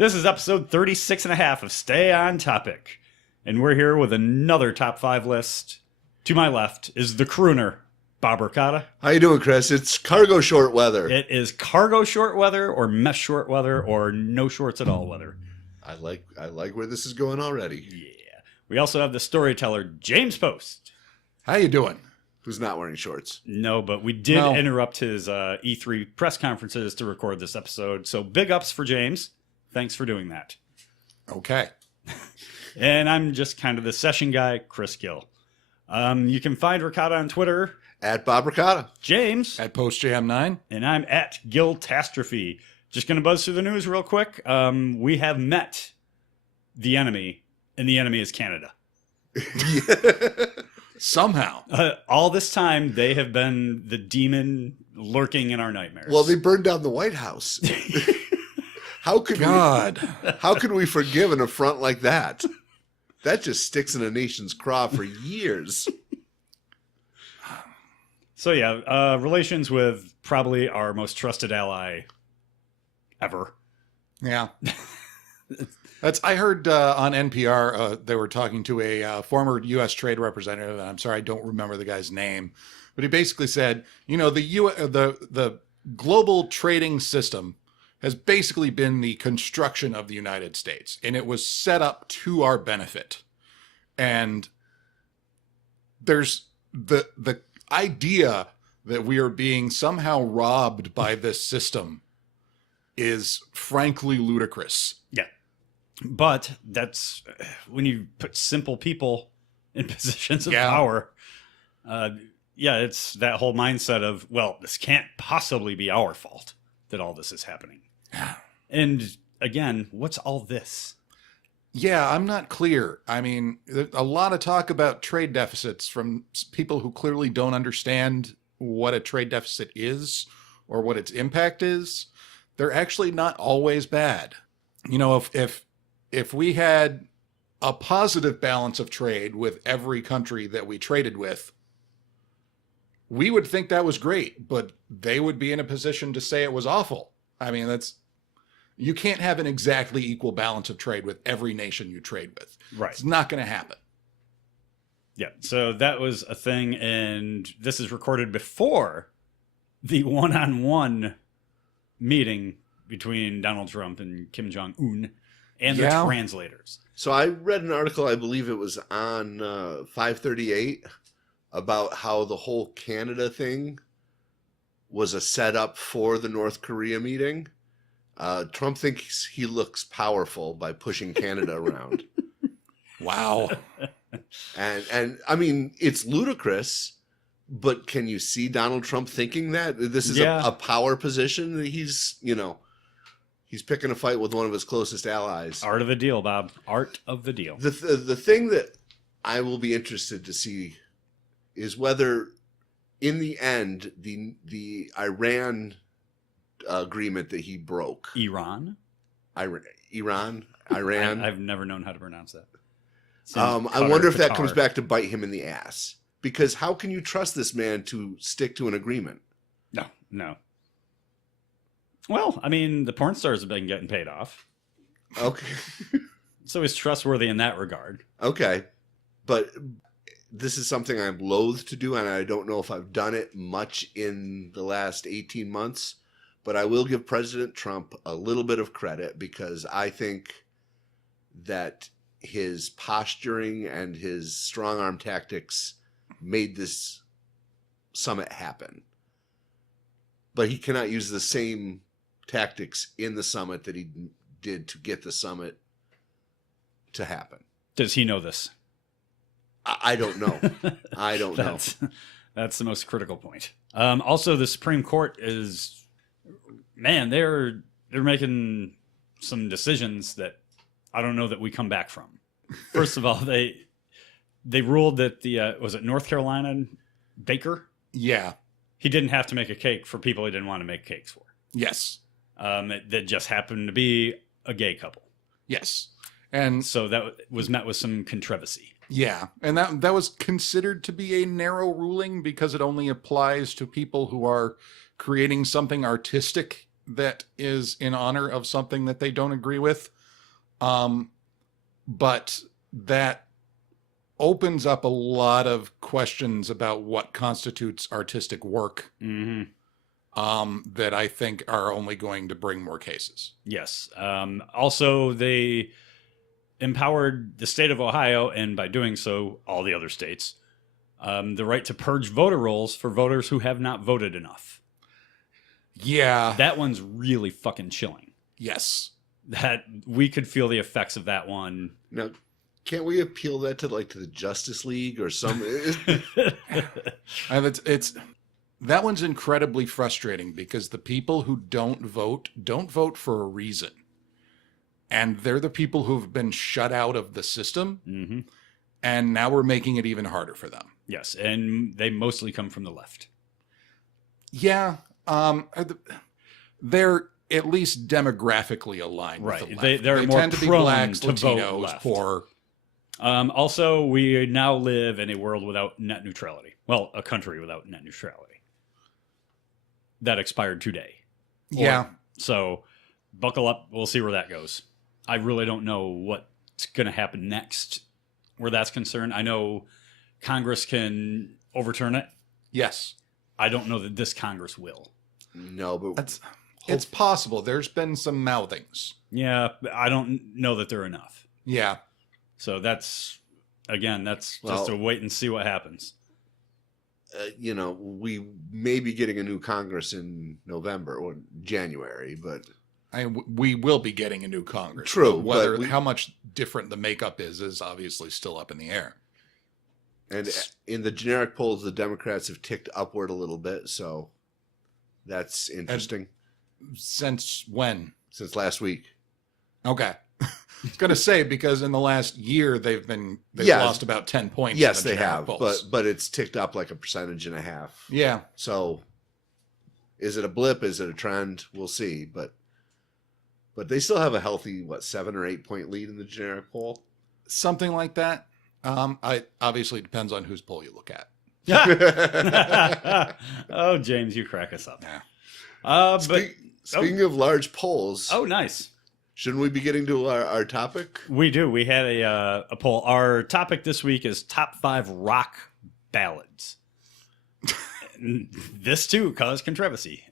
This is episode 36 and a half of Stay on Topic. And we're here with another top 5 list. To my left is the crooner, Bob Ricotta. How you doing, Chris? It's cargo short weather. It is cargo short weather or mesh short weather or no shorts at all weather. I like where this is going already. Yeah. We also have the storyteller, James Post. How you doing? Who's not wearing shorts? No, but we did interrupt his E3 press conferences to record this episode. So big ups for James. Thanks for doing that. Okay. And I'm just kind of the session guy, Chris Gill. You can find Ricotta on Twitter. At Bob Ricotta. James. At PostJam9. And I'm at Giltastrophe. Just going to buzz through the news real quick. We have met the enemy, and the enemy is Canada. Somehow. All this time, they have been the demon lurking in our nightmares. Well, they burned down the White House. How could we forgive an affront like that? That just sticks in a nation's craw for years. So yeah, relations with probably our most trusted ally ever. Yeah. I heard on NPR they were talking to a former U.S. trade representative, and I'm sorry I don't remember the guy's name, but he basically said, you know, the global trading system has basically been the construction of the United States, and it was set up to our benefit. And there's the idea that we are being somehow robbed by this system is frankly ludicrous. Yeah. But that's when you put simple people in positions of power. It's that whole mindset of, well, this can't possibly be our fault that all this is happening. And again, what's all this? Yeah, I'm not clear. I mean, a lot of talk about trade deficits from people who clearly don't understand what a trade deficit is or what its impact is. They're actually not always bad. You know, if we had a positive balance of trade with every country that we traded with, we would think that was great, but they would be in a position to say it was awful. I mean, you can't have an exactly equal balance of trade with every nation you trade with. Right. It's not going to happen. Yeah. So that was a thing. And this is recorded before the one-on-one meeting between Donald Trump and Kim Jong-un and the translators. So I read an article, I believe it was on 538, about how the whole Canada thing was a setup for the North Korea meeting. Trump thinks he looks powerful by pushing Canada around. Wow. And I mean, it's ludicrous, but can you see Donald Trump thinking that? This is a power position that he's picking a fight with one of his closest allies. Art of the deal, Bob. Art of the deal. The thing that I will be interested to see is whether in the end, the Iran agreement that he broke. Iran? Iran? I've never known how to pronounce that. I wonder if that comes back to bite him in the ass. Because how can you trust this man to stick to an agreement? No. Well, I mean, the porn stars have been getting paid off. Okay. So he's trustworthy in that regard. Okay. But this is something I'm loath to do, and I don't know if I've done it much in the last 18 months. But I will give President Trump a little bit of credit because I think that his posturing and his strong arm tactics made this summit happen. But he cannot use the same tactics in the summit that he did to get the summit to happen. Does he know this? I don't know. I don't know. That's the most critical point. Also, the Supreme Court is... Man, they're making some decisions that I don't know that we come back from. First of all, they ruled that was it North Carolina baker? Yeah. He didn't have to make a cake for people he didn't want to make cakes for. Yes. That just happened to be a gay couple. Yes. And so that was met with some controversy. Yeah. And that was considered to be a narrow ruling because it only applies to people who are creating something artistic that is in honor of something that they don't agree with. But that opens up a lot of questions about what constitutes artistic work. That I think are only going to bring more cases. Yes. Also, they empowered the state of Ohio, and by doing so, all the other states, the right to purge voter rolls for voters who have not voted enough. Yeah. That one's really fucking chilling. Yes. That we could feel the effects of that one. Now, can't we appeal that to the Justice League or some? And it's that one's incredibly frustrating because the people who don't vote for a reason. And they're the people who've been shut out of the system. And now we're making it even harder for them. Yes, and they mostly come from the left. Yeah. They're at least demographically aligned with the left. They're more tend to be prone blacks, to vote Latinos, left. poor. Also, we now live in a world without net neutrality. Well, a country without net neutrality. That expired today. Yeah. So buckle up. We'll see where that goes. I really don't know what's going to happen next where that's concerned. I know Congress can overturn it. Yes. I don't know that this Congress will. No, but it's possible. There's been some mouthings. Yeah, I don't know that they're enough. Yeah. So that's just a wait and see what happens. We may be getting a new Congress in November or January, but we will be getting a new Congress. True. But how much different the makeup is obviously still up in the air. And in the generic polls, the Democrats have ticked upward a little bit, so that's interesting. Since when? Since last week. Okay. I was going to say, because in the last year they've lost about 10 points. Yes, in the they generic have, polls. but it's ticked up like 1.5%. Yeah. So, is it a blip? Is it a trend? We'll see. But they still have a healthy 7 or 8 point lead in the generic poll. Something like that. I obviously depends on whose poll you look at. Oh, James, you crack us up. Yeah. Speaking of large polls. Oh, nice. Shouldn't we be getting to our topic? We do. We had a poll. Our topic this week is top 5 rock ballads. This too caused controversy.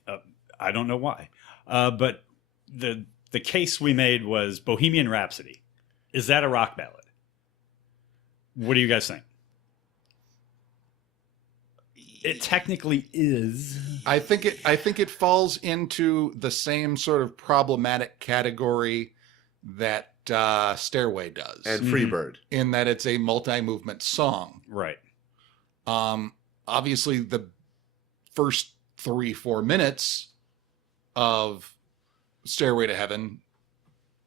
I don't know why, but the case we made was Bohemian Rhapsody. Is that a rock ballad? What do you guys think? It technically is. I think it falls into the same sort of problematic category that Stairway does. And Freebird. In that it's a multi-movement song. Right. Obviously the first 3-4 minutes of Stairway to Heaven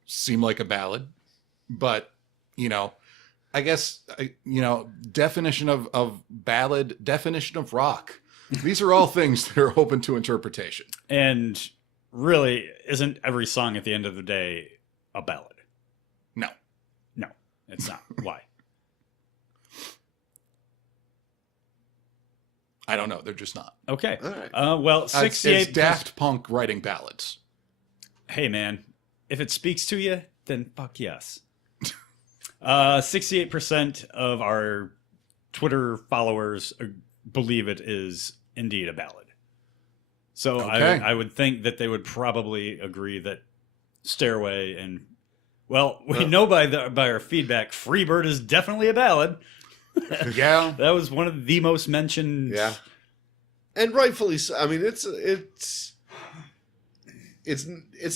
seem like a ballad, but I guess, definition of ballad, definition of rock. These are all things that are open to interpretation. And really, isn't every song at the end of the day a ballad? No. No, it's not. Why? I don't know. They're just not. Okay. All right. Well, 68... It's Daft Punk writing ballads. Hey, man, if it speaks to you, then fuck yes. 68% of our Twitter followers believe it is indeed a ballad. So okay. I would think that they would probably agree that Stairway and, well, we know by our feedback, Freebird is definitely a ballad. Yeah. That was one of the most mentioned. Yeah. And rightfully so. I mean, it's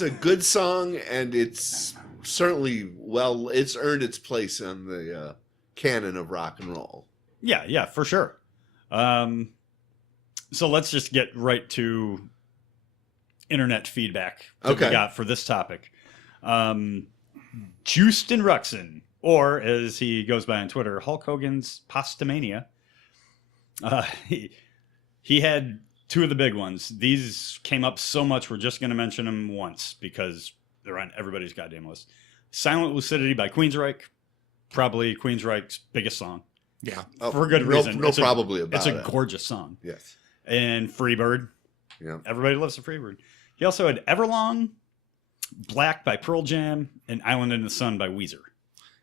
a good song, and it's certainly it's earned its place on the canon of rock and roll. Yeah, for sure. So let's just get right to internet feedback that we got for this topic. Justin Ruxin, or as he goes by on Twitter, Hulk Hogan's Postomania. He had 2 of the big ones. These came up so much, we're just going to mention them once because they're on everybody's goddamn list. Silent Lucidity by Queensryche. Probably Queensryche's biggest song. Yeah. For good reason. It's a gorgeous song. Yes. And Freebird. Yeah. Everybody loves the Freebird. He also had Everlong, Black by Pearl Jam, and Island in the Sun by Weezer.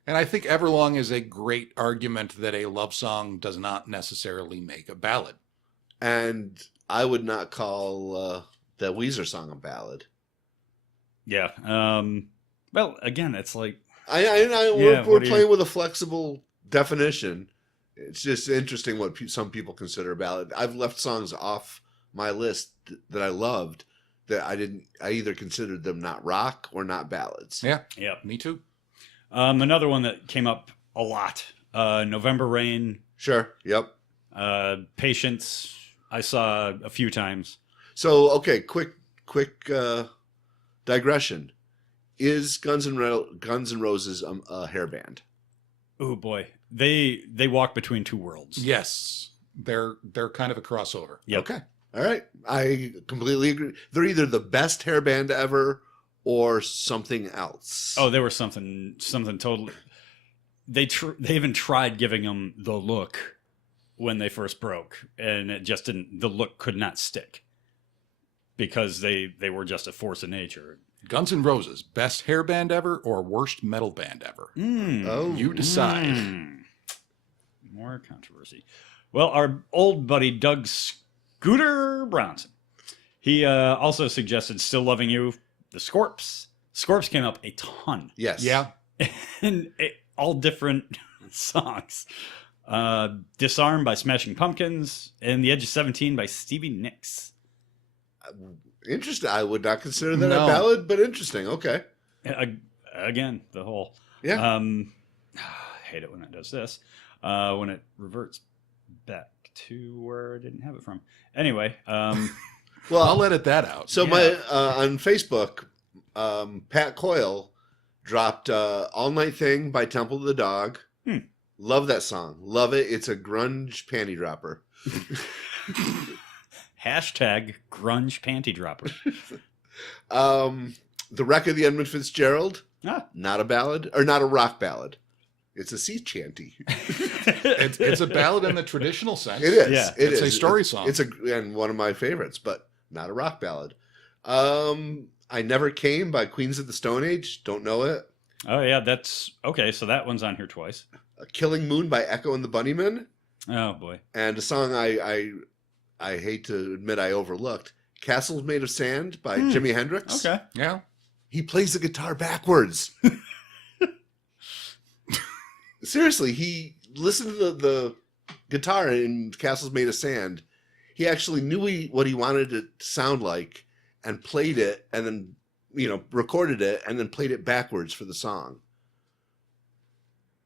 And I think Everlong is a great argument that a love song does not necessarily make a ballad. And I would not call the Weezer song a ballad. Yeah. Well, again, it's like We're playing with a flexible definition. It's just interesting what some people consider a ballad. I've left songs off my list that I loved that I either considered them not rock or not ballads. Yeah, me too. Another one that came up a lot, November Rain. Sure. Yep. Patience. I saw a few times. So, okay, quick digression. Is Guns N' Roses a hair band? Oh boy, they walk between two worlds. Yes, they're kind of a crossover. Yep. Okay, all right, I completely agree. They're either the best hair band ever or something else. Oh, they were something totally. They even tried giving them the look when they first broke, and it just didn't. The look could not stick because they were just a force of nature. Guns N' Roses, best hair band ever or worst metal band ever? You decide. More controversy. Well, our old buddy Doug Scooter Bronson, he also suggested "Still Loving You." The Scorps. Scorps came up a ton. Yes. Yeah. And all different songs. Disarm by Smashing Pumpkins and The Edge of 17 by Stevie Nicks. Interesting. I would not consider that a ballad, but interesting. Okay. Again, the whole. Yeah. I hate it when it does this. When it reverts back to where I didn't have it from. Anyway. Well, I'll edit that out. So my on Facebook, Pat Coyle dropped "All Night Thing" by Temple of the Dog. Love that song. Love it. It's a grunge panty dropper. Hashtag grunge panty dropper. The Wreck of the Edmund Fitzgerald. Ah. Not a ballad or not a rock ballad. It's a sea chanty. It's a ballad in the traditional sense. It is. Yeah. It's a story song. And one of my favorites, but not a rock ballad. I Never Came by Queens of the Stone Age. Don't know it. Oh yeah, that's okay. So that one's on here twice. Killing Moon by Echo and the Bunnymen. Oh boy. And a song I hate to admit I overlooked. Castles Made of Sand by Jimi Hendrix. Okay. Yeah. He plays the guitar backwards. Seriously, he listened to the guitar in Castles Made of Sand. He actually knew what he wanted it to sound like and played it and then, recorded it and then played it backwards for the song.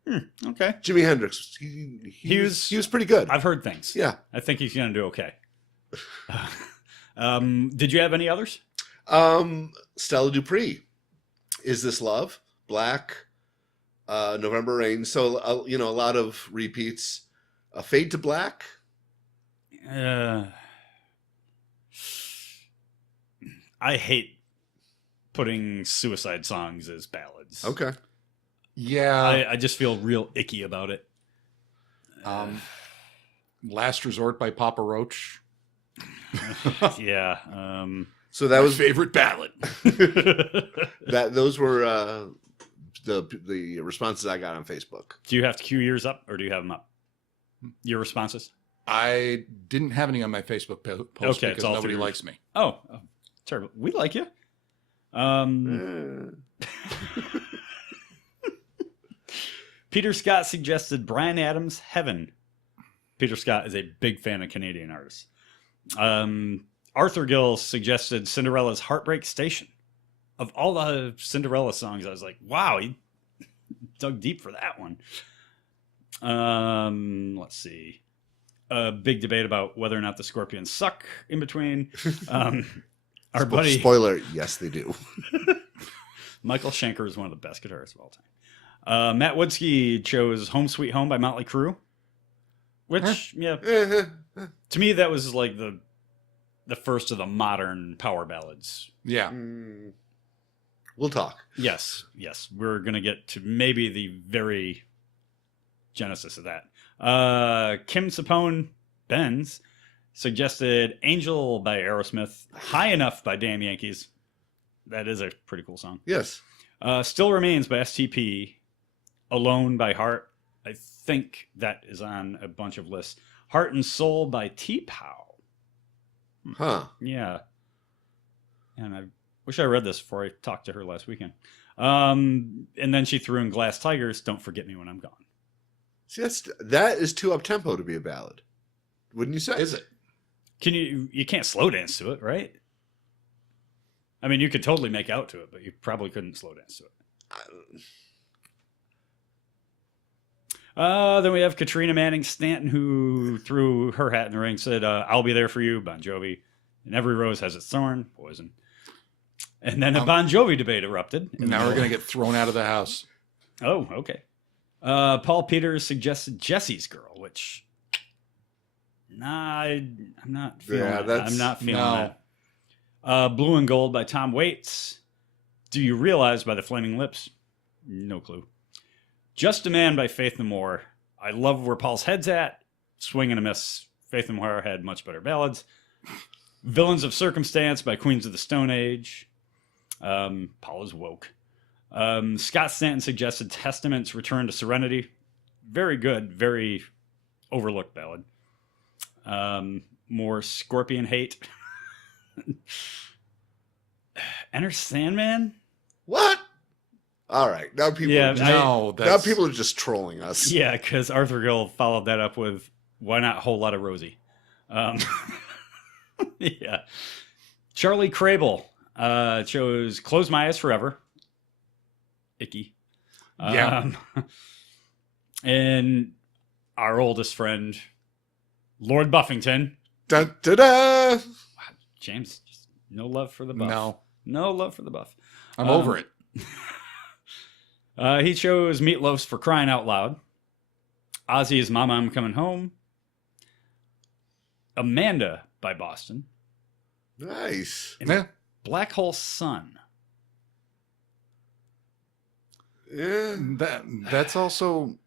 Okay. Jimi Hendrix, he was pretty good. I've heard things. Yeah. I think he's going to do okay. Did you have any others? Stella Dupree, Is This Love? Black, November Rain. So, a lot of repeats. Fade to Black. I hate putting suicide songs as ballads. Okay. Yeah. I just feel real icky about it. Last Resort by Papa Roach. Yeah. So that was favorite ballad. those were the responses I got on Facebook. Do you have to queue yours up or do you have them up? Your responses? I didn't have any on my Facebook post Okay, it's because all nobody through likes me. Oh, terrible. We like you. Peter Scott suggested Bryan Adams' Heaven. Peter Scott is a big fan of Canadian artists. Arthur Gill suggested Cinderella's Heartbreak Station. Of all the Cinderella songs, I was like, wow, he dug deep for that one. Let's see. A big debate about whether or not the Scorpions suck in between. Our buddy... Spoiler, yes, they do. Michael Schenker is one of the best guitarists of all time. Matt Woodsky chose Home Sweet Home by Motley Crue. Which, to me, that was like the first of the modern power ballads. Yeah. We'll talk. Yes. We're going to get to maybe the very genesis of that. Kim Sapone Benz suggested Angel by Aerosmith, High Enough by Damn Yankees. That is a pretty cool song. Yes. Still Remains by STP, Alone by Heart. I think that is on a bunch of lists. Heart and Soul by T-Pow. Huh. Yeah. And I wish I read this before I talked to her last weekend. And then she threw in Glass Tigers, Don't Forget Me When I'm Gone. See, that is too up-tempo to be a ballad. Wouldn't you say? Is it? You can't slow dance to it, right? I mean, you could totally make out to it, but you probably couldn't slow dance to it. Then we have Katrina Manning Stanton, who threw her hat in the ring, said, I'll Be There For You, Bon Jovi. And Every Rose Has Its Thorn, Poison. And then a Bon Jovi debate erupted. Now we're going to get thrown out of the house. Oh, okay. Paul Peters suggested Jesse's Girl, which... Nah, I'm not feeling I'm not feeling that. Blue and Gold by Tom Waits. Do You Realize by the Flaming Lips? No clue. Just a Man by Faith No More. I Love Where Paul's Head's At. Swing and a Miss. Faith No More had much better ballads. Villains of Circumstance by Queens of the Stone Age. Paul is woke. Scott Stanton suggested Testament's Return to Serenity. Very good, very overlooked ballad. More Scorpion hate. Enter Sandman? What? All right. Now people, now people are just trolling us. Yeah, because Arthur Gill followed that up with Why Not Whole Lot of Rosie? Yeah. Charlie Crable chose Close My Eyes Forever. Icky. Yeah. And our oldest friend, Lord Buffington. Da, da, da. Wow, James, just no love for the buff. No love for the buff. I'm over it. He chose Meatloaf's For Crying Out Loud. Ozzy's Mama, I'm Coming Home. Amanda by Boston. Nice. And Black Hole Sun. Yeah. That's also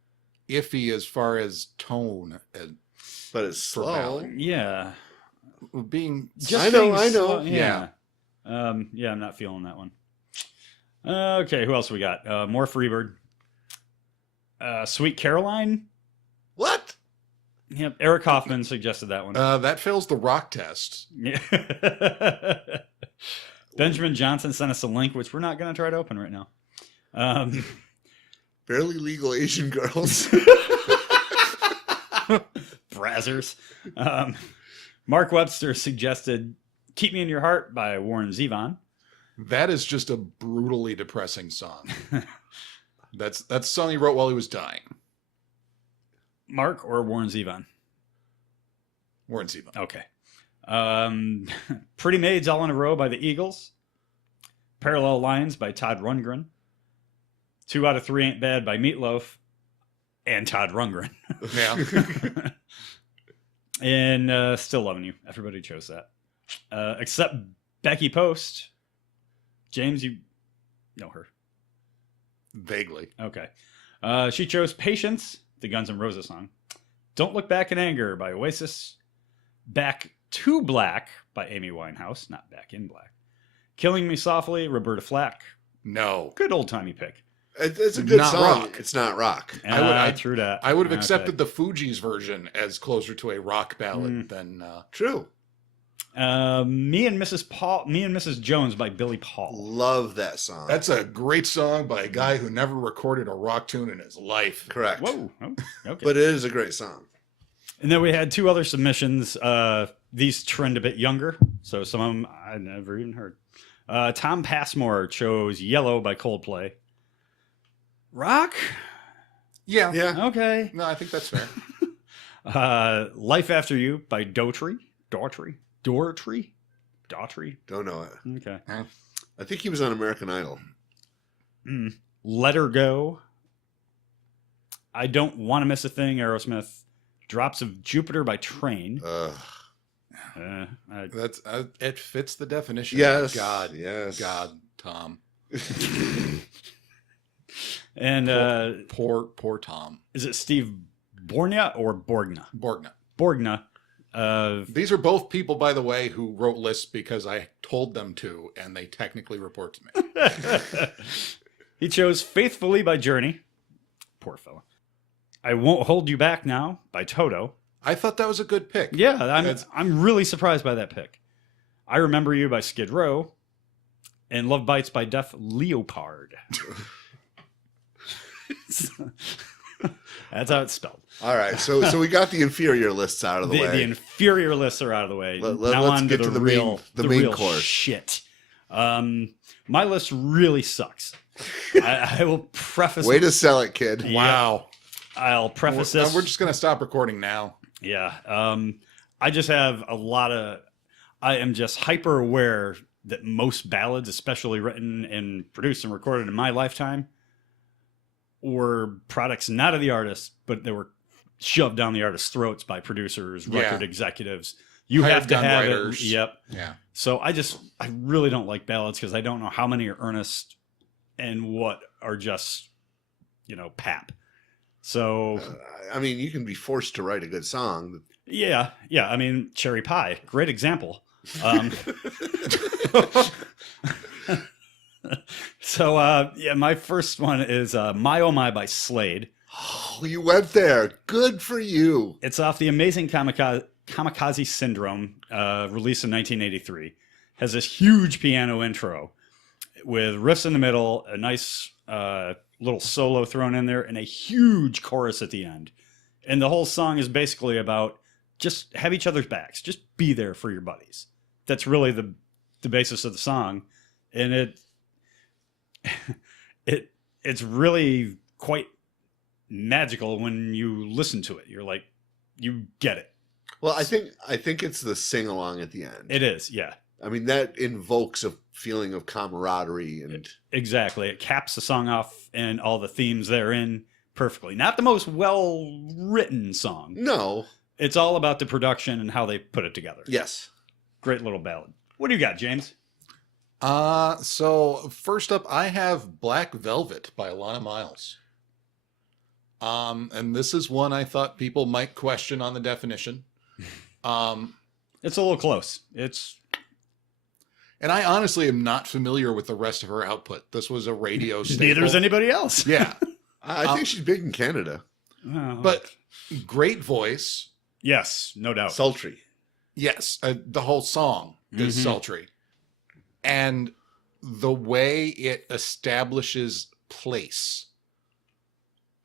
iffy as far as tone. But it's slow. Yeah. Being I know. Slow, yeah. I'm not feeling that one. Okay, who else we got? More Freebird. Sweet Caroline. What? Yep, Eric Hoffman suggested that one. That fails the rock test. Yeah. Benjamin Johnson sent us a link, which we're not going to try to open right now. Barely Legal Asian Girls. Brazzers. Mark Webster suggested Keep Me in Your Heart by Warren Zevon. That is just a brutally depressing song. That's a song he wrote while he was dying. Mark or Warren Zevon? Warren Zevon. Okay. Pretty Maids All in a Row by the Eagles. Parallel Lines by Todd Rundgren. 2 Out of 3 Ain't Bad by Meatloaf. And Todd Rundgren. Yeah. And Still Loving You. Everybody chose that. Except Becky Post. James, you know her. Vaguely. Okay. She chose Patience, the Guns N' Roses song. Don't Look Back in Anger by Oasis. Back to Black by Amy Winehouse. Not Back in Black. Killing Me Softly, Roberta Flack. No. Good old-timey pick. It's a good Not song. rock. It's not rock. I threw that. I would have accepted the Fugees version as closer to a rock ballad than... True. Me and Mrs. Jones by Billy Paul. Love that song. That's a great song by a guy who never recorded a rock tune in his life. Correct. Whoa. Oh, okay. But it is a great song. And then we had 2 other submissions. These trend a bit younger, so some of them I never even heard. Tom Passmore chose Yellow by Coldplay. Rock? Yeah. Yeah. Okay. No, I think that's fair. Life After You by Daughtry. Daughtry? Don't know it. Okay. I think he was on American Idol. Let Her Go. I Don't Want to Miss a Thing, Aerosmith. Drops of Jupiter by Train. That's it fits the definition. Yes. God. Yes. God, Tom. And poor Tom. is it Steve Borgna or Borgna? Borgna. Borgna These are both people, by the way, who wrote lists because I told them to, and they technically report to me. He chose Faithfully by Journey. Poor fella. I Won't Hold You Back Now by Toto. I thought that was a good pick. Yeah, I'm really surprised by that pick. I Remember You by Skid Row. And Love Bites by Def Leppard. That's how it's spelled. All right, so we got the inferior lists out of the way. The inferior lists are out of the way. Now let's on get to to the real, main real course. shit. My list really sucks. I will preface. Way to sell it, kid. Wow. I'll preface this. We're just going to stop recording now. Yeah. I just have a lot of. I am just hyper aware that most ballads, especially written and produced and recorded in my lifetime, were products not of the artist, but they were shoved down the artist's throats by producers, record executives. You Hired have to have writers. it. Yep. Yeah. So I really don't like ballads because I don't know how many are earnest and what are just, pap. So, I mean, you can be forced to write a good song. yeah. I mean, Cherry Pie, great example. So, my first one is My Oh My by Slade. Oh, you went there. Good for you. It's off the Amazing Kamikaze Syndrome, released in 1983. Has this huge piano intro with riffs in the middle, a nice little solo thrown in there, and a huge chorus at the end. And the whole song is basically about just have each other's backs. Just be there for your buddies. That's really the basis of the song. And it's really quite magical when you listen to it. You're like, you get it. Well, I think it's the sing along at the end. It is, yeah. I mean, that invokes a feeling of camaraderie and exactly. It caps the song off and all the themes therein perfectly. Not the most well-written song. No. It's all about the production and how they put it together. Yes. Great little ballad. What do you got, James? So first up, I have Black Velvet by Alana Miles. And this is one I thought people might question on the definition. It's a little close. And I honestly am not familiar with the rest of her output. This was a radio staple. Neither is anybody else. Yeah. I think she's big in Canada. Oh. But great voice. Yes, no doubt. Sultry. Yes, the whole song is sultry. And the way it establishes place,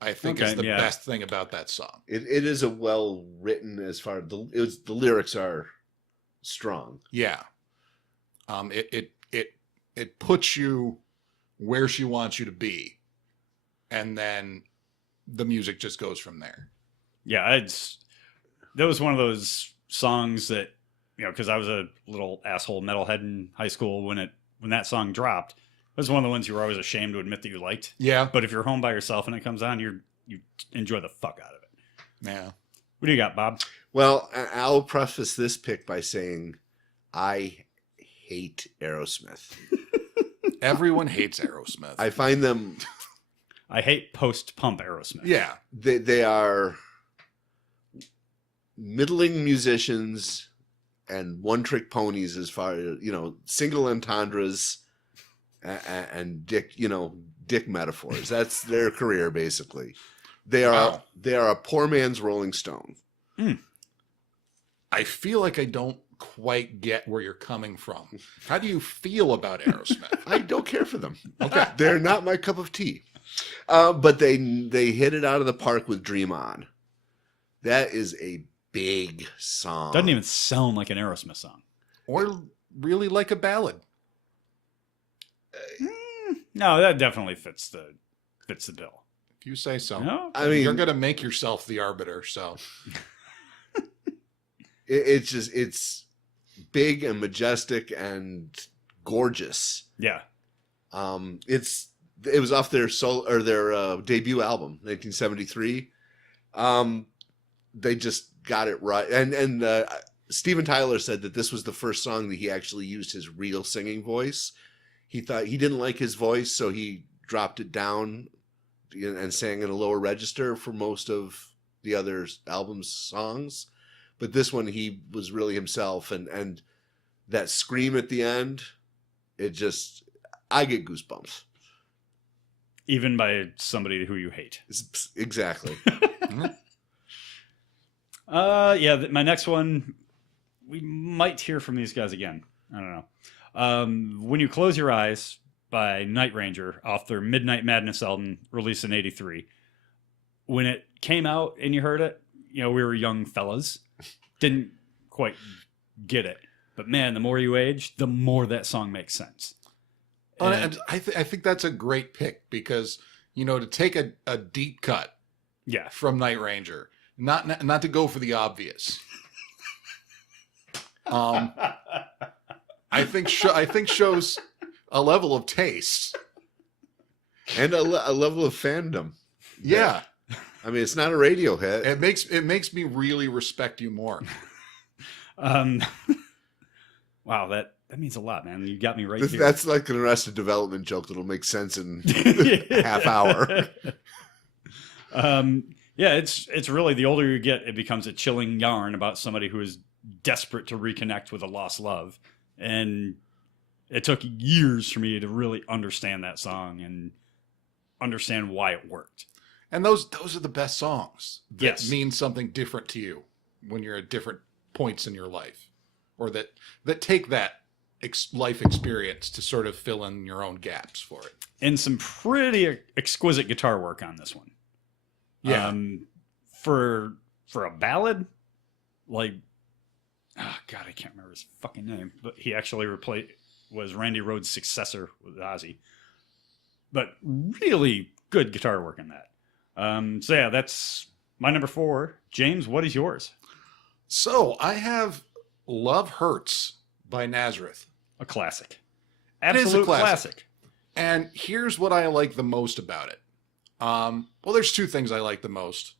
I think, is the best thing about that song. It is a well written as far as the lyrics are strong. Yeah. It puts you where she wants you to be, and then the music just goes from there. Yeah, that was one of those songs that, because I was a little asshole metalhead in high school when that song dropped. It was one of the ones you were always ashamed to admit that you liked. Yeah. But if you're home by yourself and it comes on, you enjoy the fuck out of it. Yeah. What do you got, Bob? Well, I'll preface this pick by saying I hate Aerosmith. Everyone hates Aerosmith. I find them... I hate post-pump Aerosmith. Yeah. They are middling musicians and one-trick ponies as far as, single entendres and dick metaphors. That's their career, basically. They are a poor man's Rolling Stone. I feel like I don't quite get where you're coming from. How do you feel about Aerosmith? I don't care for them. Okay. They're not my cup of tea. But they hit it out of the park with Dream On. That is a big song. Doesn't even sound like an Aerosmith song. Or really like a ballad. No, that definitely fits the bill. If you say so. No? I mean, you're going to make yourself the arbiter, so. It's big and majestic and gorgeous. Yeah. It was off their debut album, 1973. They just got it right, and Steven Tyler said that this was the first song that he actually used his real singing voice. He thought he didn't like his voice, so he dropped it down and sang in a lower register for most of the other album's songs. But this one, he was really himself, and that scream at the end, I get goosebumps. Even by somebody who you hate. Exactly. My next one, we might hear from these guys again. I don't know. When You Close Your Eyes by Night Ranger off their Midnight Madness album released in '83. When it came out and you heard it, we were young fellas. Didn't quite get it. But man, the more you age, the more that song makes sense. And I think that's a great pick because, to take a deep cut from Night Ranger, not to go for the obvious. I think shows a level of taste and a level of fandom. Yeah. I mean, it's not a radio hit. It makes me really respect you more. Wow, that means a lot, man. You got me right here. That's like an Arrested Development joke that'll make sense in half hour. It's really, the older you get, it becomes a chilling yarn about somebody who is desperate to reconnect with a lost love. And it took years for me to really understand that song and understand why it worked. And those are the best songs that mean something different to you when you're at different points in your life, or that take that life experience to sort of fill in your own gaps for it. And some pretty exquisite guitar work on this one. Yeah. For a ballad, like, oh God, I can't remember his fucking name, but he actually was Randy Rhoads' successor with Ozzy. But really good guitar work in that. That's my number 4. James, what is yours? So I have Love Hurts by Nazareth. A classic. Absolute It is a classic. And here's what I like the most about it. There's 2 things I like the most.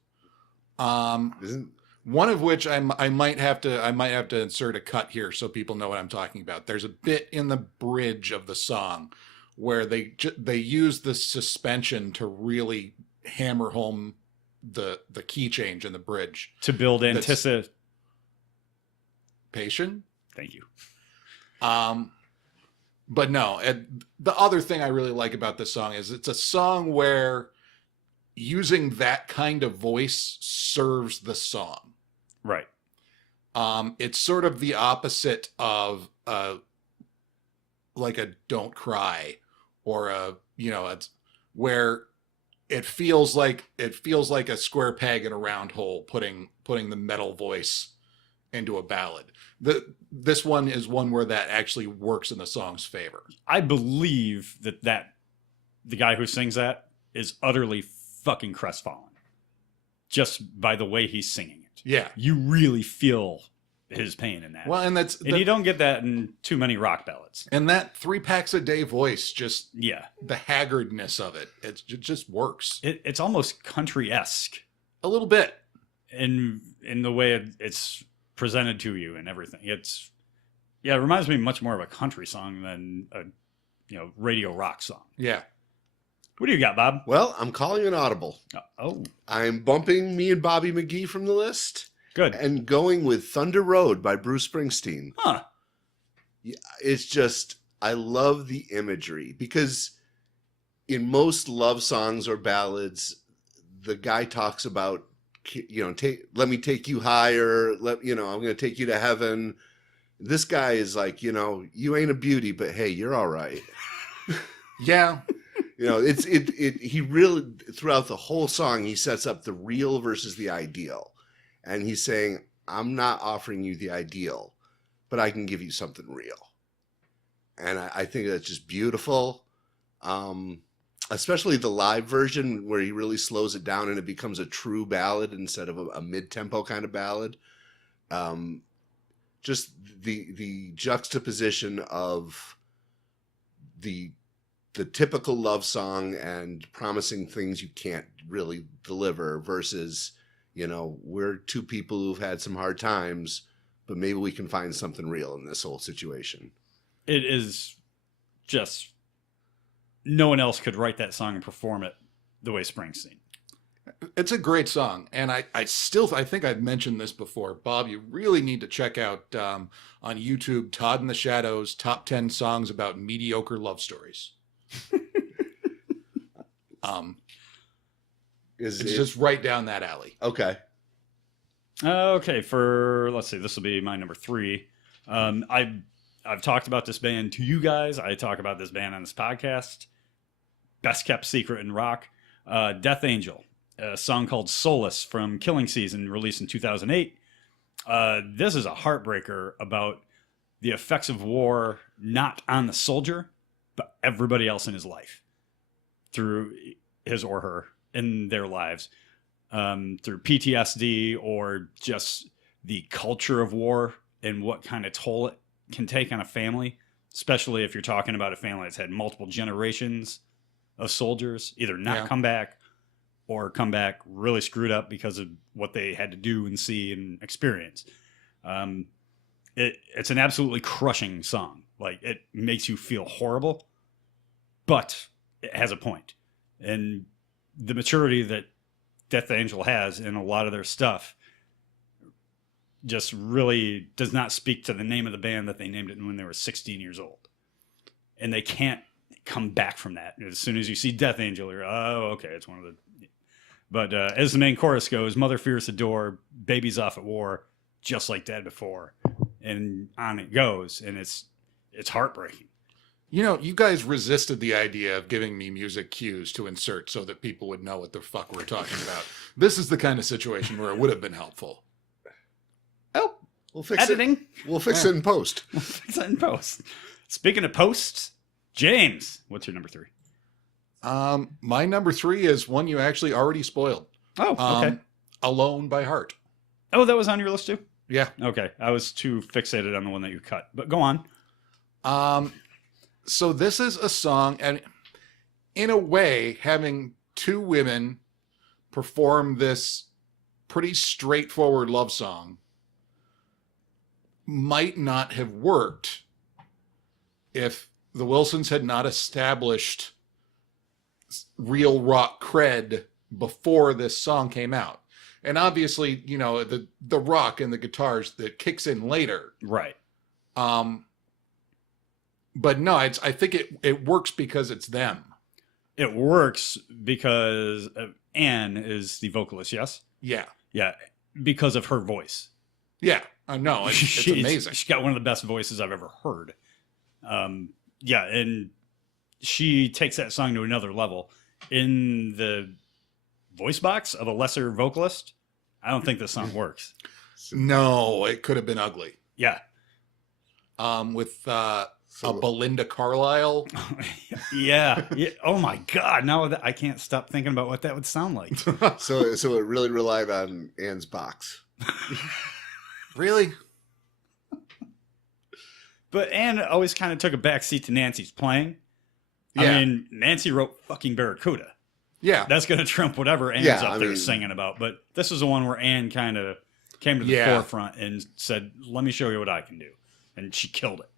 One of which I might have to insert a cut here so people know what I'm talking about. There's a bit in the bridge of the song where they use the suspension to really hammer home the key change in the bridge to build anticipation. Thank you. But no, the other thing I really like about this song is it's a song where using that kind of voice serves the song. Right. It's sort of the opposite of like a Don't Cry or it's where it feels like a square peg in a round hole putting the metal voice into a ballad. This one is one where that actually works in the song's favor. I believe that the guy who sings that is utterly fucking crestfallen just by the way he's singing it. Yeah. You really feel his pain in that. Well, and you don't get that in too many rock ballads. And that 3 packs a day voice, just the haggardness of it, it just works. It's almost country-esque. A little bit. In the way it's presented to you and everything. It reminds me much more of a country song than a radio rock song. Yeah. What do you got, Bob? Well, I'm calling an audible. Oh. I'm bumping me and Bobby McGee from the list. Good. And going with Thunder Road by Bruce Springsteen. Huh. Yeah, it's just, I love the imagery because in most love songs or ballads, the guy talks about, let me take you higher. I'm going to take you to heaven. This guy is like, you ain't a beauty, but hey, you're all right. Yeah. He really, throughout the whole song, he sets up the real versus the ideal. And he's saying, I'm not offering you the ideal, but I can give you something real. And I think that's just beautiful. Especially the live version where he really slows it down and it becomes a true ballad instead of a mid-tempo kind of ballad. Just the juxtaposition of the typical love song and promising things you can't really deliver versus, we're 2 people who've had some hard times, but maybe we can find something real in this whole situation. It is just, no one else could write that song and perform it the way Springsteen. It's a great song, and I think I've mentioned this before. Bob, you really need to check out on YouTube Todd in the Shadows top 10 songs about mediocre love stories. It's just right down that alley. Okay. Okay, let's see, this will be my number 3. I've talked about this band to you guys. I talk about this band on this podcast. Best kept secret in rock. Death Angel, a song called Solace from Killing Season, released in 2008. This is a heartbreaker about the effects of war, not on the soldier, but everybody else in his life, through his or her, in their lives, through PTSD or just the culture of war and what kind of toll it can take on a family, especially if you're talking about a family that's had multiple generations of soldiers either not come back or come back really screwed up because of what they had to do and see and experience. It's an absolutely crushing song. Like, it makes you feel horrible, but it has a point. And the maturity that Death Angel has in a lot of their stuff just really does not speak to the name of the band that they named it when they were 16 years old. And they can't come back from that. As soon as you see Death Angel, you're, oh, okay, it's one of the... But as the main chorus goes, mother fears the door, baby's off at war, just like dad before. And on it goes, and it's heartbreaking. You know, you guys resisted the idea of giving me music cues to insert so that people would know what the fuck we're talking about. This is the kind of situation where it would have been helpful. Oh, we'll fix Editing. it. We'll fix it in post. We'll fix it in post. Speaking of posts, James, what's your number 3? My number 3 is one you actually already spoiled. Oh, okay. Alone by Heart. Oh, that was on your list too? Yeah. Okay. I was too fixated on the one that you cut, but go on. So this is a song, and in a way, having two women perform this pretty straightforward love song might not have worked if the Wilsons had not established real rock cred before this song came out. And obviously, you know, the rock and the guitars that kicks in later. Right. But no, I think it works because it's them. It works because Anne is the vocalist, yes? Yeah. Yeah, because of her voice. Yeah. No, it's amazing. She's got one of the best voices I've ever heard. Yeah, and she takes that song to another level. In the voice box of a lesser vocalist, I don't think this song works. No, it could have been ugly. Yeah. With a Belinda Carlisle. Yeah. Oh my God. Now I can't stop thinking about what that would sound like. So it really relied on Anne's box. Really? But Anne always kind of took a backseat to Nancy's playing. Yeah. I mean, Nancy wrote fucking Barracuda. Yeah. That's going to trump whatever Anne's up there singing about. But this is the one where Anne kind of came to the forefront and said, let me show you what I can do. And she killed it.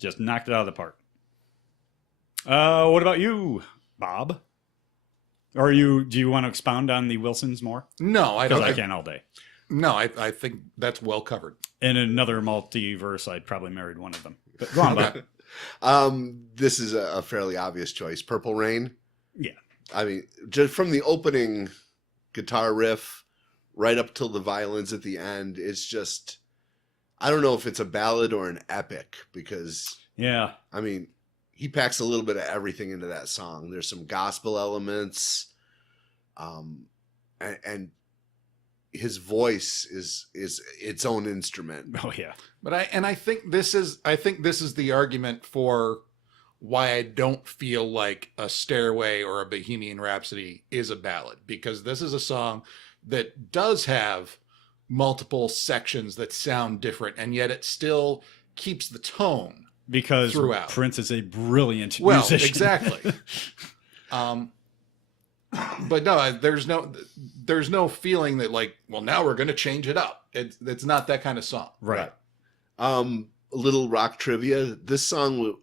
Just knocked it out of the park. What about you, Bob? Or do you want to expound on the Wilsons more? No, I don't. Because I can all day. No, I think that's well covered. In another multiverse, I'd probably married one of them. But go on, Bob. This is a fairly obvious choice. Purple Rain. Yeah. I mean, just from the opening guitar riff right up till the violins at the end, it's just, I don't know if it's a ballad or an epic because, yeah, I mean, he packs a little bit of everything into that song. There's some gospel elements, and his voice is its own instrument. Oh yeah. But I think this is the argument for why I don't feel like a Stairway or a Bohemian Rhapsody is a ballad, because this is a song that does have multiple sections that sound different, and yet it still keeps the tone because throughout. Prince is a brilliant musician. Exactly. But no, there's no feeling that like, well, now we're going to change it up. It's not that kind of song. Right. A little rock trivia. This song,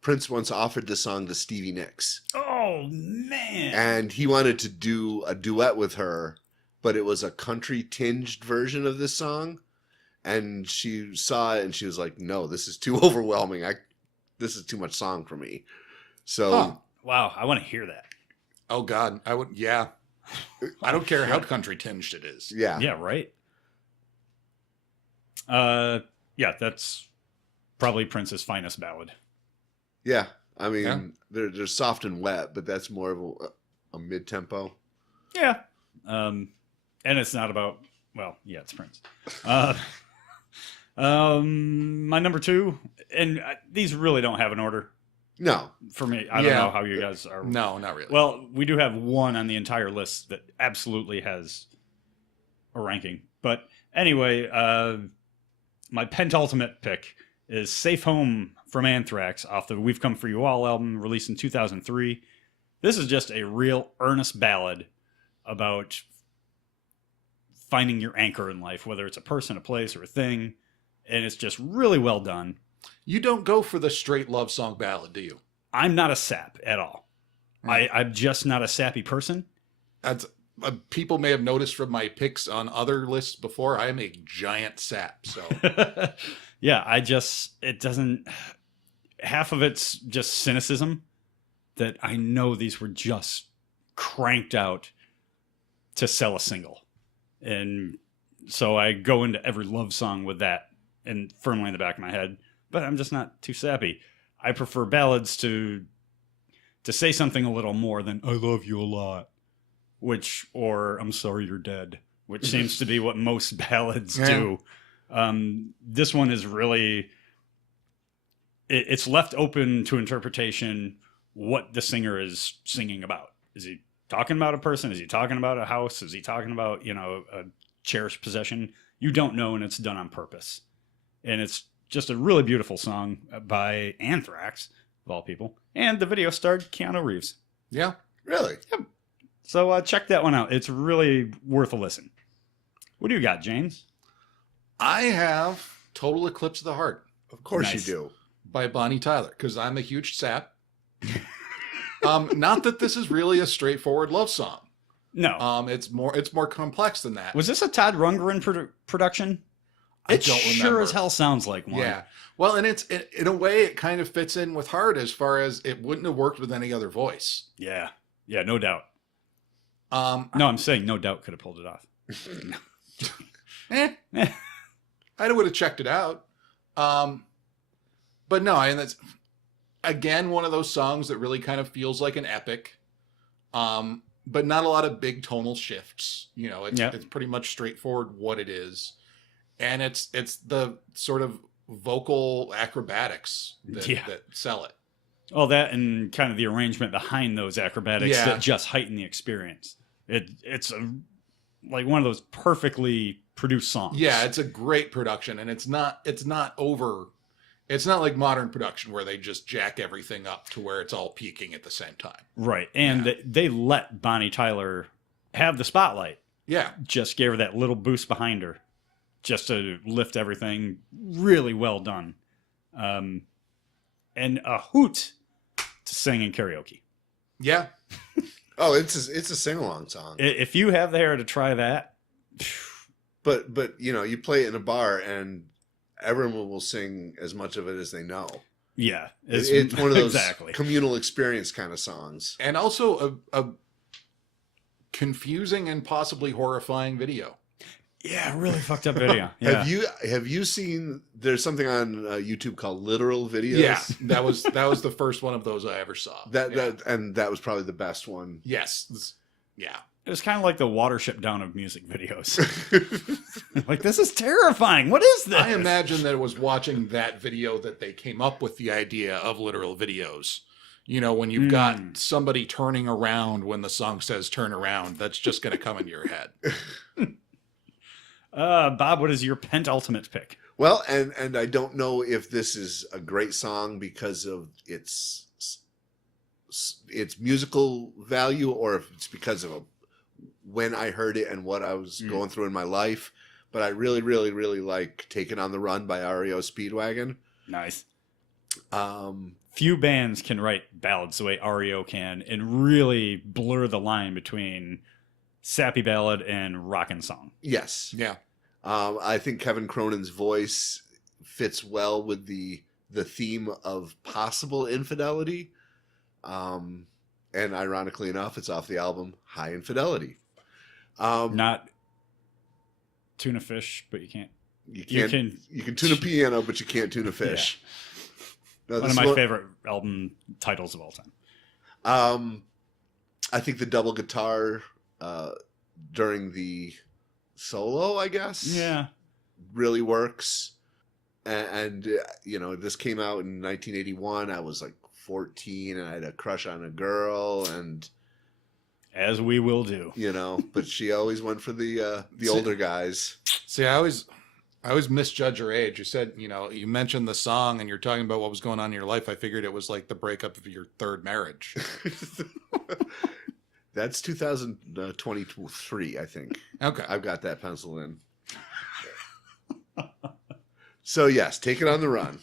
Prince once offered this song to Stevie Nicks. Oh, Oh man! And he wanted to do a duet with her, but it was a country tinged version of this song. And she saw it and she was like, "No, this is too overwhelming. This is too much song for me." So Wow, I want to hear that. Oh God, I would. Yeah, I don't care how country tinged it is. yeah. Yeah, right. Yeah, that's probably Prince's finest ballad. Yeah. I mean, Yeah. they're soft and wet, but that's more of a mid tempo. Yeah. And it's not about, well, yeah, it's Prince. My number 2, and these really don't have an order No. for me. I don't know how you guys are. No, not really. Well, we do have one on the entire list that absolutely has a ranking. But anyway, my pentultimate pick is Safe Home from Anthrax off the We've Come For You All album released in 2003. This is just a real earnest ballad about finding your anchor in life, whether it's a person, a place, or a thing. And it's just really well done. You don't go for the straight love song ballad, do you? I'm not a sap at all. I'm just not a sappy person. That's people may have noticed from my picks on other lists before. I am a giant sap. So Yeah, it doesn't, half of it's just cynicism that I know these were just cranked out to sell a single. And so I go into every love song with that and firmly in the back of my head, but I'm just not too sappy. I prefer ballads to say something a little more than I love you a lot, or I'm sorry you're dead, which seems to be what most ballads do. This one is really, it's left open to interpretation what the singer is singing about. Is he talking about a person? Is he talking about a house? Is he talking about, a cherished possession? You don't know, and it's done on purpose. And it's just a really beautiful song by Anthrax, of all people. And the video starred Keanu Reeves. yeah. Really? So check that one out. It's really worth a listen. What do you got, James? I have Total Eclipse of the Heart Of course Nice. you do. by Bonnie Tyler because I'm a huge sap. Not that this is really a straightforward love song. No. It's more complex than that. Was this a Todd Rundgren production? I It don't sure remember. as hell sounds like one. Yeah. Well, and in a way, it kind of fits in with Heart as far as it wouldn't have worked with any other voice. Yeah. Yeah, no doubt. No, No, I'm saying no doubt could have pulled it off. I would have checked it out. But no, and that's again one of those songs that really kind of feels like an epic. But not a lot of big tonal shifts. It's pretty much straightforward what it is. And it's the sort of vocal acrobatics that sell it. Oh, that and kind of the arrangement behind those acrobatics Yeah. that just heighten the experience. It's like one of those perfectly produced songs. Yeah, it's a great production, and it's not over. It's not like modern production where they just jack everything up to where it's all peaking at the same time. Right. And they let Bonnie Tyler have the spotlight. Yeah, Just gave her that little boost behind her just to lift everything. Really well done. And a hoot to sing in karaoke. yeah. Oh, it's a sing along song. If you have the hair to try that, But you play it in a bar and everyone will sing as much of it as they know. yeah. It's one of those exactly. communal experience kind of songs. And also a confusing and possibly horrifying video. Yeah, really fucked up video. Yeah. Have you seen? There's something on YouTube called literal videos. Yeah, that was the first one of those I ever saw. That was probably the best one. Yes. Yeah. It was kind of like the Watership Down of music videos. Like, this is terrifying. What is this? I imagine that it was watching that video that they came up with the idea of literal videos. When you've got somebody turning around when the song says turn around, that's just going to come into your head. Bob, what is your pentultimate pick? Well, and I don't know if this is a great song because of its musical value or if it's because of when I heard it and what I was going through in my life. But I really, really, really like "Taken on the Run" by REO Speedwagon. Nice. few bands can write ballads the way REO can and really blur the line between sappy ballad and rockin' song. Yes. Yeah. I think Kevin Cronin's voice fits well with the theme of possible infidelity. And ironically enough, it's off the album High Infidelity. Not tuna fish, but you can't. You can tune a piano, but you can't tune a fish. Yeah. No, One of my favorite album titles of all time. I think the double guitar during the solo, I guess, really works. And you know, this came out in 1981. I was like 14, and I had a crush on a girl, and as we will do, you know, but she always went for the older guys. See, I always misjudge her age. You said, you know, you mentioned the song and you're talking about what was going on in your life. I figured it was like the breakup of your third marriage. That's 2023, I think. Okay. I've got that pencil in. So yes, take it on the run.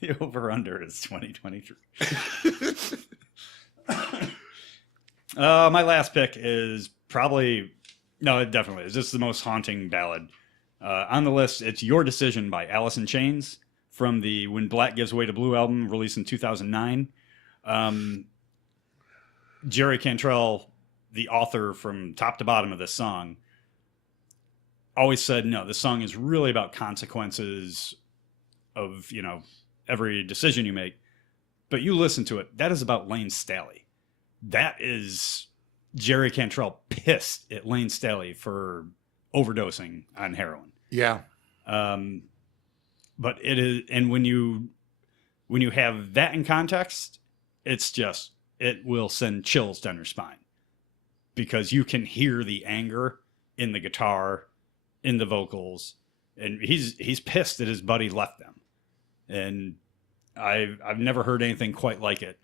The over-under is 2023. My last pick is probably... No, it definitely is. This is the most haunting ballad. On the list, it's Your Decision by Alice in Chains from the When Black Gives Way to Blue album, released in 2009. Jerry Cantrell, the author from top to bottom of this song, always said, no, this song is really about consequences of, you know, every decision you make. But you listen to it, that is about Lane Staley. That is Jerry Cantrell pissed at Lane Staley for overdosing on heroin. Yeah. But it is, and when you have that in context, it's just, it will send chills down your spine because you can hear the anger in the guitar, in the vocals, and he's pissed that his buddy left them. And I've never heard anything quite like it.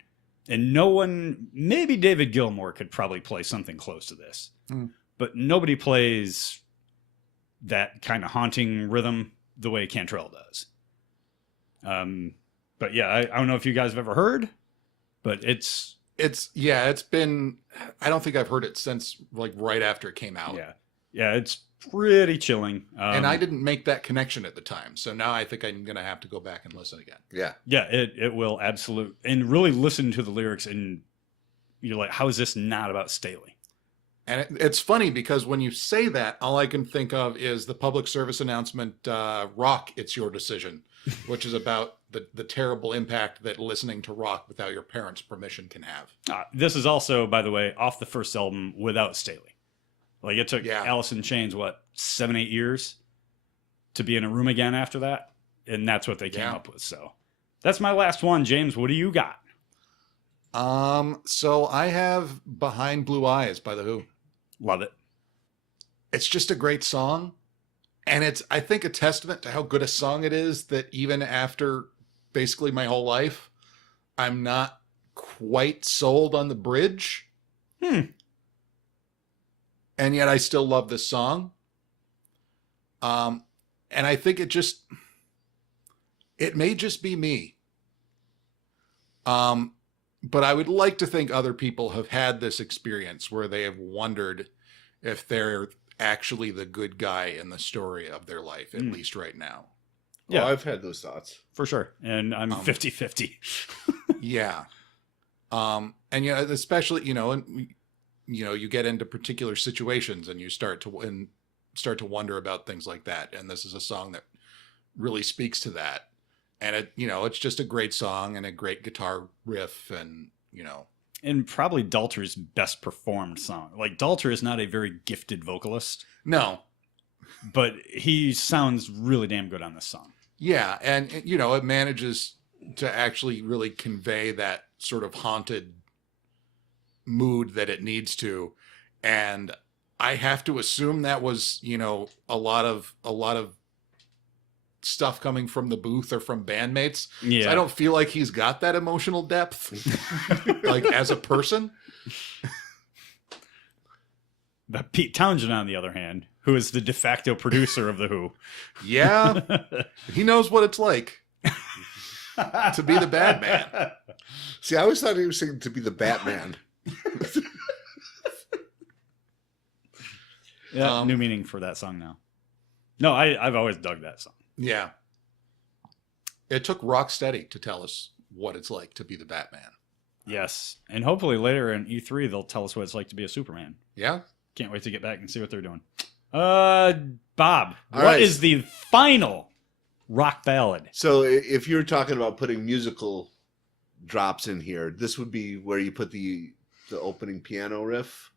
And no one, maybe David Gilmour could probably play something close to this, but nobody plays that kind of haunting rhythm the way Cantrell does. But yeah, I don't know if you guys have ever heard, but it's been, I don't think I've heard it since like right after it came out. Yeah, it's pretty chilling. And I didn't make that connection at the time. So now I think I'm going to have to go back and listen again. Yeah, it will absolutely, and really listen to the lyrics, and you're like, how is this not about Staley? And it's funny because when you say that, all I can think of is the public service announcement, Rock, It's Your Decision, which is about the terrible impact that listening to rock without your parents' permission can have. This is also, by the way, off the first album without Staley. Like, it took Alice in Chains, 7-8 years to be in a room again after that? And that's what they came up with. So that's my last one. James, what do you got? So I have Behind Blue Eyes by The Who. Love it. It's just a great song. And it's, I think, a testament to how good a song it is that even after basically my whole life, I'm not quite sold on the bridge. And yet I still love this song. And I think it may just be me. But I would like to think other people have had this experience where they have wondered if they're actually the good guy in the story of their life, at least right now. Yeah, I've had those thoughts. For sure. And I'm 50-50. Yeah. And especially, and you get into particular situations and you start to wonder about things like that. And this is a song that really speaks to that. And it's just a great song and a great guitar riff, and and probably Daltrey's best performed song. Like, Daltrey is not a very gifted vocalist. No. But he sounds really damn good on this song. Yeah, and it manages to actually really convey that sort of haunted mood that it needs to. And I have to assume that was, a lot of stuff coming from the booth or from bandmates. Yeah. So I don't feel like he's got that emotional depth, like as a person. But Pete Townshend, on the other hand, who is the de facto producer of The Who. Yeah, he knows what it's like. to be the bad man. See, I always thought he was singing to be the Batman. Yeah, new meaning for that song now. No, I've always dug that song. Yeah. It took Rocksteady to tell us what it's like to be the Batman. Yes, and hopefully later in E3 they'll tell us what it's like to be a Superman. Yeah? Can't wait to get back and see what they're doing. Bob, All what is right. the final rock ballad? So if you're talking about putting musical drops in here, this would be where you put the opening piano riff.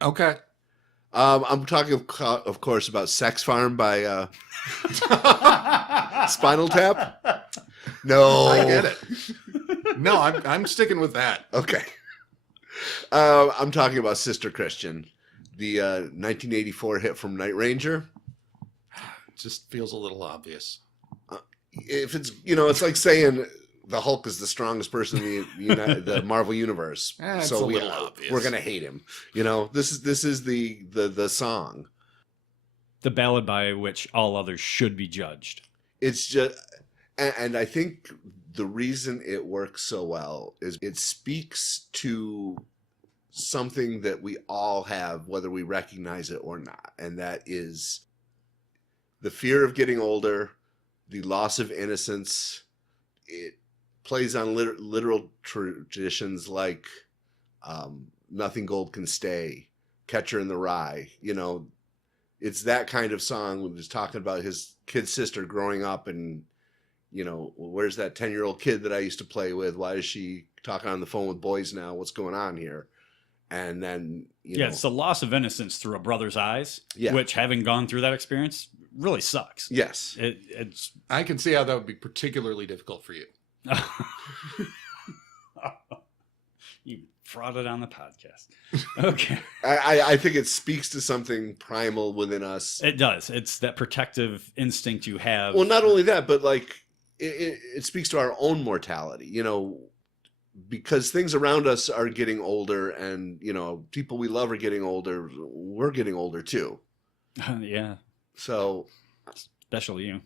Okay. I'm talking, of course, about Sex Farm by Spinal Tap. No. I get it. No, I'm sticking with that. Okay. I'm talking about Sister Christian, the 1984 hit from Night Ranger. It just feels a little obvious. If it's, it's like saying the Hulk is the strongest person in the Marvel universe. It's So a little obvious. we're gonna hate him. This is the song. The ballad by which all others should be judged. It's just, and I think the reason it works so well is it speaks to something that we all have, whether we recognize it or not, and that is the fear of getting older, the loss of innocence. It plays on literal traditions like Nothing Gold Can Stay, Catcher in the Rye. It's that kind of song when he's talking about his kid sister growing up and, where's that 10-year-old kid that I used to play with? Why is she talking on the phone with boys now? What's going on here? And then, it's the loss of innocence through a brother's eyes, Yeah. which, having gone through that experience, really sucks. Yes. It's I can see how that would be particularly difficult for you. You brought it on the podcast. Okay. I think it speaks to something primal within us. It does. It's that protective instinct you have. Well, not only that, but like it speaks to our own mortality, because things around us are getting older and, people we love are getting older. We're getting older too. Yeah. So, Especially you.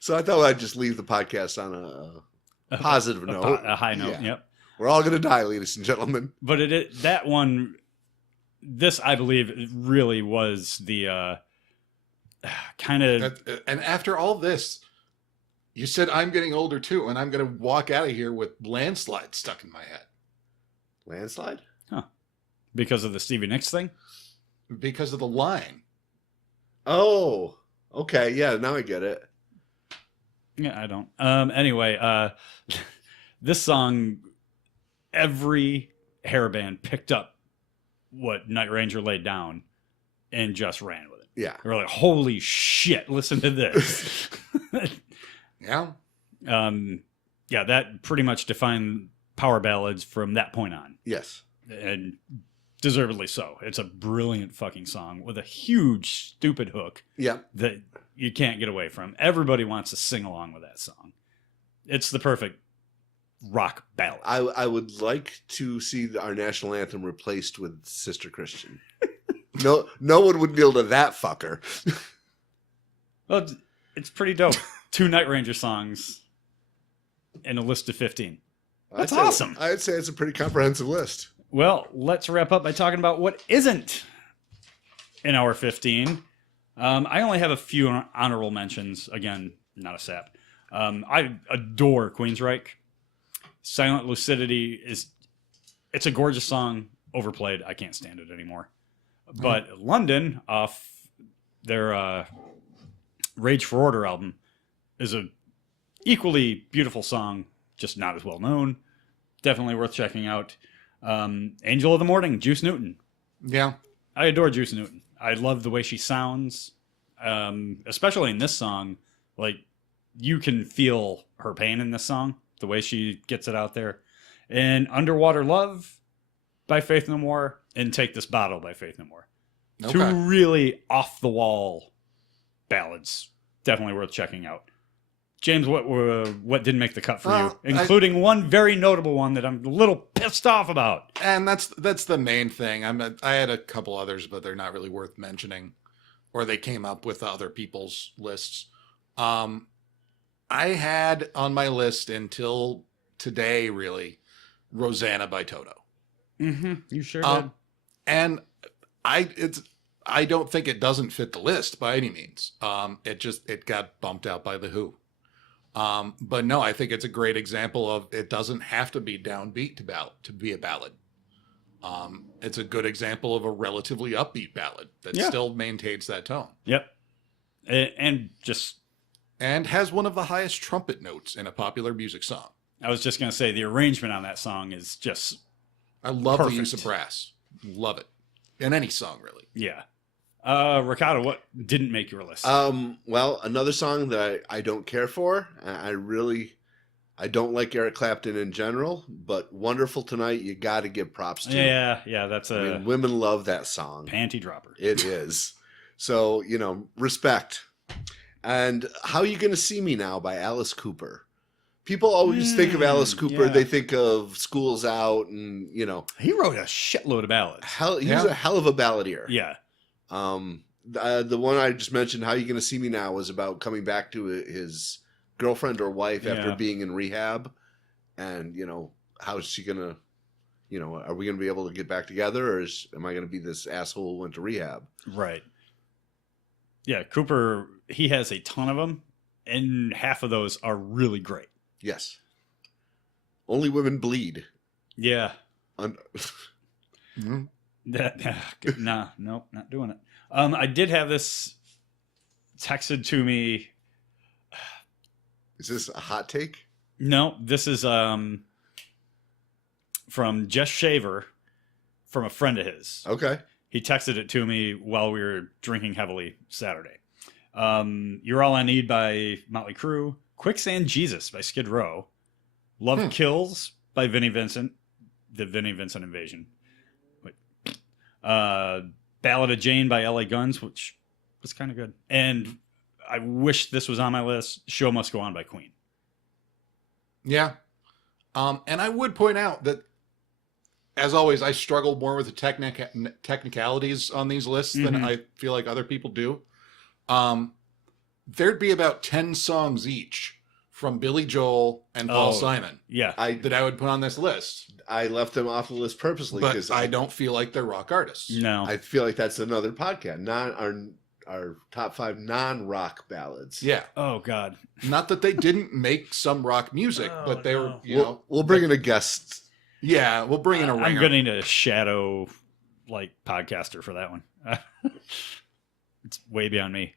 so I thought I'd just leave the podcast on a positive note. A high note. Yeah. Yep. We're all going to die, ladies and gentlemen. But that one, this, I believe, really was the kind of... And after all this, you said I'm getting older too, and I'm going to walk out of here with Landslide stuck in my head. Landslide? Because of the Stevie Nicks thing? Because of the line. Oh, okay. Yeah, now I get it. Yeah, I don't. Anyway, this song, every hairband picked up what Night Ranger laid down and just ran with it. Yeah. They were like, holy shit, listen to this. Yeah. Yeah, that pretty much defined power ballads from that point on. Yes. And deservedly so. It's a brilliant fucking song with a huge, stupid hook Yeah. that you can't get away from. Everybody wants to sing along with that song. It's the perfect rock ballad. I would like to see our national anthem replaced with Sister Christian. No one would kneel to that fucker. Well, it's pretty dope. 2 Night Ranger songs in a list of 15. That's awesome. I'd say it's a pretty comprehensive list. Well, let's wrap up by talking about what isn't in our 15. I only have a few honorable mentions. Again, not a sap. I adore Queensryche. Silent Lucidity it's a gorgeous song, overplayed. I can't stand it anymore. But London, off their Rage for Order album, is a equally beautiful song, just not as well known. Definitely worth checking out. Angel of the Morning, Juice Newton. Yeah. I adore Juice Newton. I love the way she sounds, especially in this song. Like, you can feel her pain in this song, the way she gets it out there. And Underwater Love by Faith No More and Take This Bottle by Faith No More. Okay. 2 really off-the-wall ballads. Definitely worth checking out. James, what didn't make the cut for you? Including one very notable one that I'm a little pissed off about. And that's the main thing. I had a couple others, but they're not really worth mentioning, or they came up with other people's lists. I had on my list until today, really, Rosanna by Toto. Mm-hmm. You sure did. And I don't think it doesn't fit the list by any means. It got bumped out by The Who. But no, I think it's a great example of it doesn't have to be downbeat to be a ballad. It's a good example of a relatively upbeat ballad that still maintains that tone. Yep. And has one of the highest trumpet notes in a popular music song. I was just going to say the arrangement on that song is just I love perfect. the use of brass. Love it. In any song, really. Yeah. Ricardo, what didn't make your list? Well, another song that I don't care for. I don't like Eric Clapton in general, but Wonderful Tonight, you got to give props to. Yeah, that's women love that song. Panty dropper. It is. So, respect. And How You Gonna See Me Now by Alice Cooper. People always think of Alice Cooper. Yeah. They think of School's Out and, He wrote a shitload of ballads. he was a hell of a balladeer. Yeah. The one I just mentioned, How You Gonna See Me Now, was about coming back to his girlfriend or wife after being in rehab. And, how is she gonna, are we gonna be able to get back together, or am I gonna be this asshole who went to rehab? Right. Yeah, Cooper, he has a ton of them, and half of those are really great. Yes. Only Women Bleed. Yeah. Mm-hmm. Nope, not doing it. I did have this texted to me. Is this a hot take? No, this is from Jess Shaver, from a friend of his. Okay. He texted it to me while we were drinking heavily Saturday. You're All I Need by Motley Crue, Quicksand Jesus by Skid Row, Love Kills by Vinnie Vincent, the Vinnie Vincent Invasion. Ballad of Jane by LA Guns, which was kind of good. And I wish this was on my list, Show Must Go On by Queen. Yeah. And I would point out that, as always, I struggle more with the technicalities on these lists than I feel like other people do. There'd be about 10 songs each from Billy Joel and Paul Simon Yeah. that I would put on this list. I left them off the list purposely But because I don't feel like they're rock artists. No. I feel like that's another podcast. Our top 5 non-rock ballads. Yeah. Oh, God. Not that they didn't make some rock music, but they were, We'll bring in a guest. Yeah, we'll bring in a ringer. I'm going to need a shadow podcaster for that one. It's way beyond me.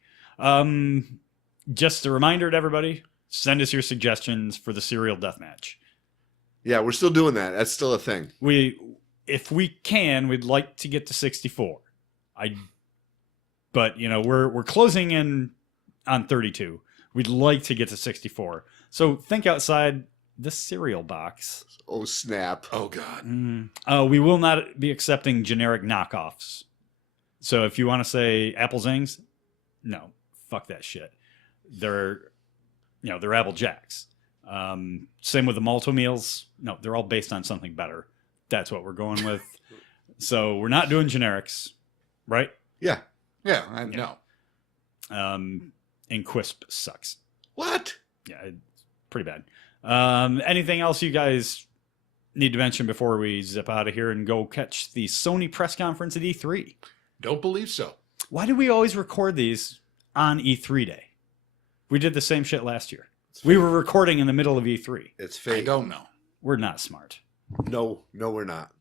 Just a reminder to everybody, send us your suggestions for the serial deathmatch. Yeah, we're still doing that. That's still a thing. If we can, we'd like to get to 64. But we're closing in on 32. We'd like to get to 64. So think outside the cereal box. Oh, snap. Oh, God. We will not be accepting generic knockoffs. So if you want to say Apple Zings, no, fuck that shit. They're Apple Jacks. Same with the Malto meals. No, they're all based on something better. That's what we're going with. So we're not doing generics, right? Yeah. Yeah, I know. And Quisp sucks. What? Yeah, it's pretty bad. Anything else you guys need to mention before we zip out of here and go catch the Sony press conference at E3? Don't believe so. Why do we always record these on E3 day? We did the same shit last year. We were recording in the middle of E3. It's fake. I don't know. We're not smart. No, we're not.